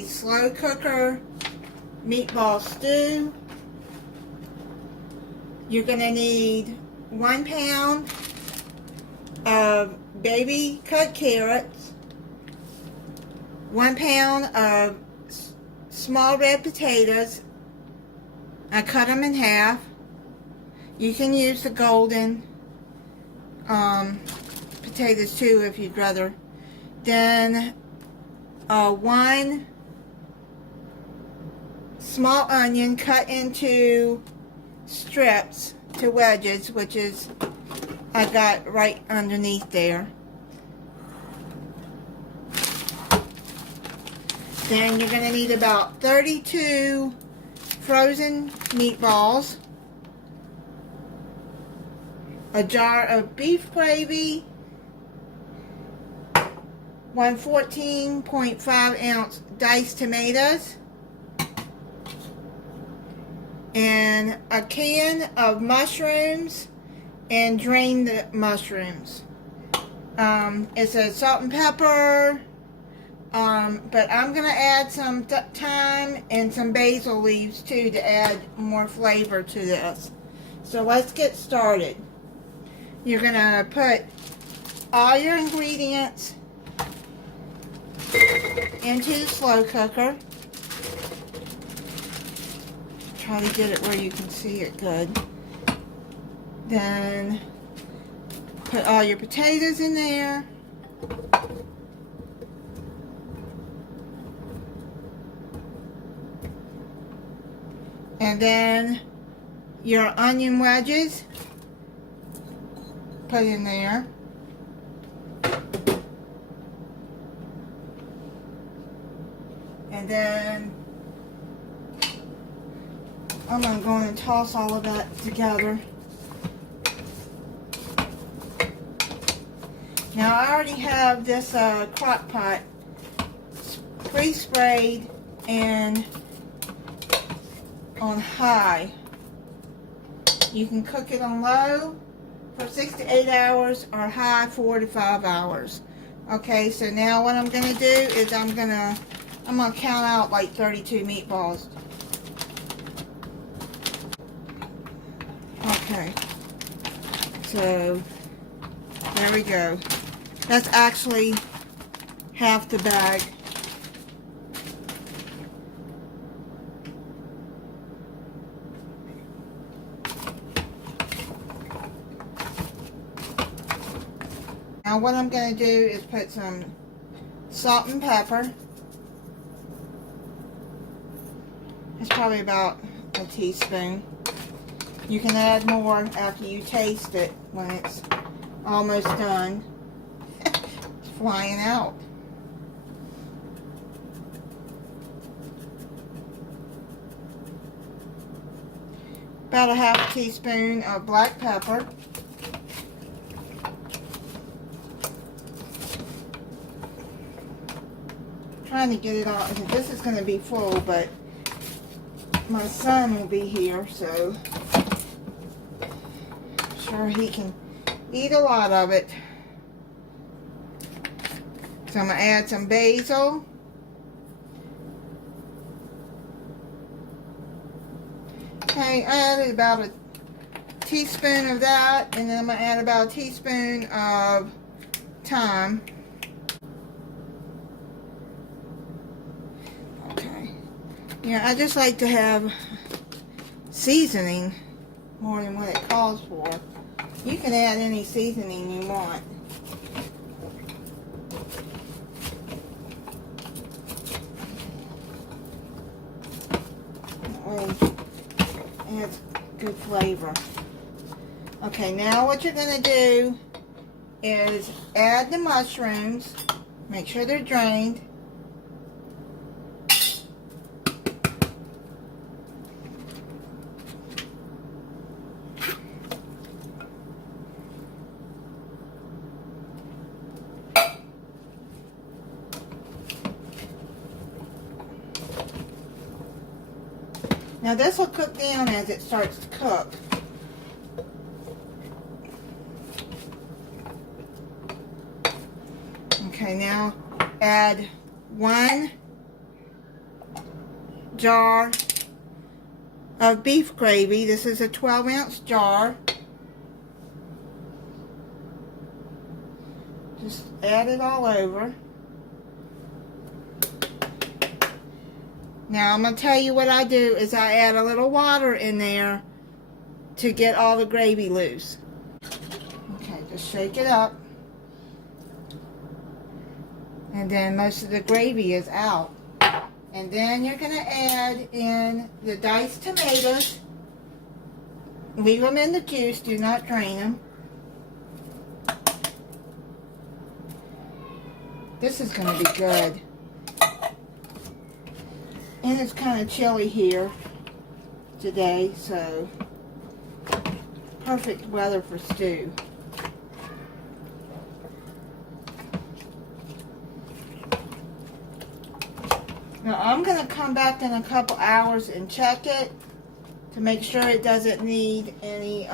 a slow cooker meatball stew. You're going to need 1 pound of baby cut carrots, 1 pound of small red potatoes. I cut them in half. You can use the golden potatoes too if you'd rather. Then 1 small onion cut into strips to wedges, which is I got right underneath there. Then you're going to need about 32 frozen meatballs, a jar of beef gravy, 1 14.5 ounce diced tomatoes, and a can of mushrooms, and drain the mushrooms. It's a salt and pepper, but I'm going to add some thyme and some basil leaves too to add more flavor to this. So let's get started. You're going to put all your ingredients into the slow cooker. Try to get it where you can see it good. Then put all your potatoes in there. And then your onion wedges, put in there. And then I'm going to go and toss all of that together. Now I already have this crock pot pre-sprayed and on high. You can cook it on low for 6 to 8 hours or high 4 to 5 hours. Okay, so now what I'm going to do is I'm going to count out like 32 meatballs. Okay, so there we go. That's actually half the bag. Now what I'm going to do is put some salt and pepper. It's probably about a teaspoon. You can add more after you taste it when it's almost done. It's flying out. About a half teaspoon of black pepper. Trying to get it all. This is going to be full, but my son will be here, so I'm sure he can eat a lot of it. So I'm going to add some basil. Okay, I added about a teaspoon of that, and then I'm going to add about a teaspoon of thyme. Okay. Yeah, I just like to have seasoning more than what it calls for. You can add any seasoning you want. That way it adds good flavor. Okay, now what you're going to do is add the mushrooms. Make sure they're drained. Now this will cook down as it starts to cook. Okay, now add 1 jar of beef gravy. This is a 12-ounce jar. Just add it all over. Now I'm going to tell you what I do is I add a little water in there to get all the gravy loose. Okay, just shake it up. And then most of the gravy is out. And then you're going to add in the diced tomatoes. Leave them in the juice, do not drain them. This is going to be good. And it's kind of chilly here today, so perfect weather for stew. Now I'm going to come back in a couple hours and check it to make sure it doesn't need any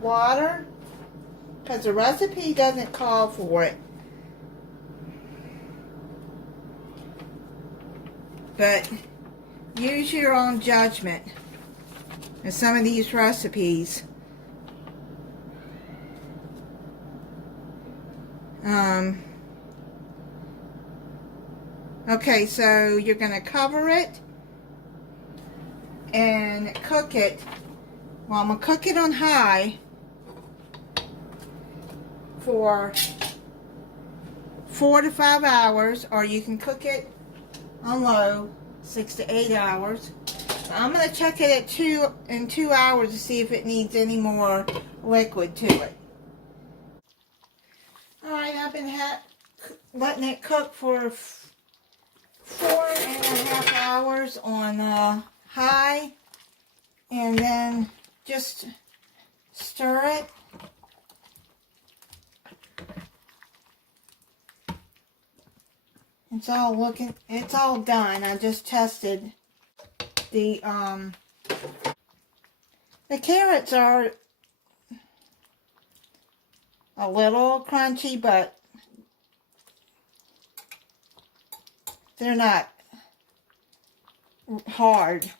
water, because the recipe doesn't call for it. But use your own judgment in some of these recipes. Okay, so you're going to cover it and cook it. Well, I'm going to cook it on high for 4 to 5 hours, or you can cook it on low, 6 to 8 hours. I'm going to check it in 2 hours to see if it needs any more liquid to it. Alright, I've been letting it cook for 4.5 hours on high, and then just stir it. It's all done. I just tested the carrots are a little crunchy, but they're not hard,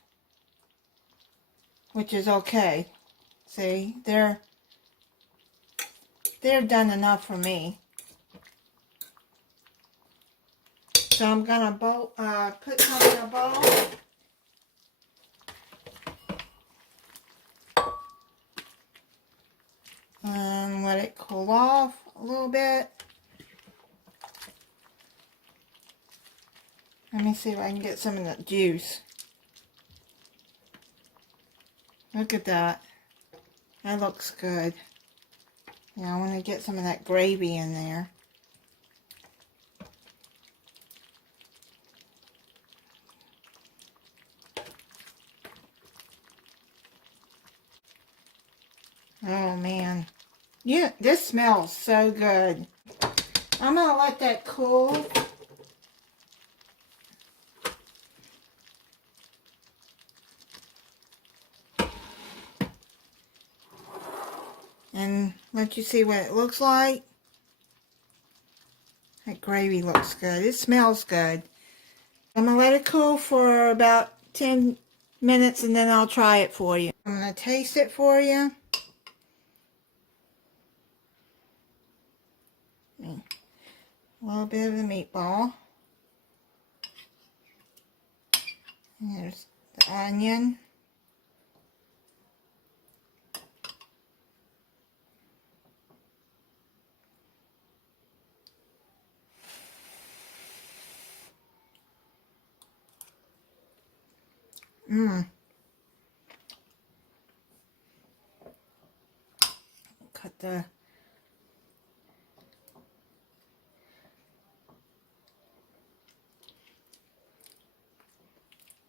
which is okay. See, they're done enough for me. So I'm gonna put some in a bowl. And let it cool off a little bit. Let me see if I can get some of that juice. Look at that. That looks good. Yeah, I want to get some of that gravy in there. Oh man. Yeah, this smells so good. I'm going to let that cool. And let you see what it looks like. That gravy looks good. It smells good. I'm going to let it cool for about 10 minutes and then I'll try it for you. I'm going to taste it for you. A little bit of the meatball. And there's the onion. Cut the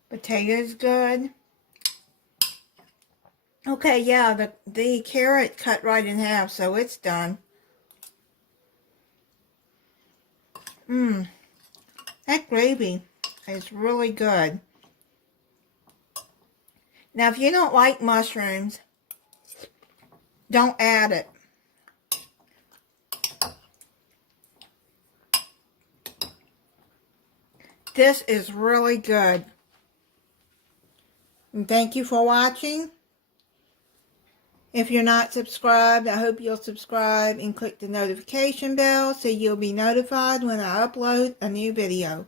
potatoes good. Okay, yeah, the carrot cut right in half, so it's done. That gravy is really good. Now, if you don't like mushrooms, don't add it. This is really good. And thank you for watching. If you're not subscribed, I hope you'll subscribe and click the notification bell so you'll be notified when I upload a new video.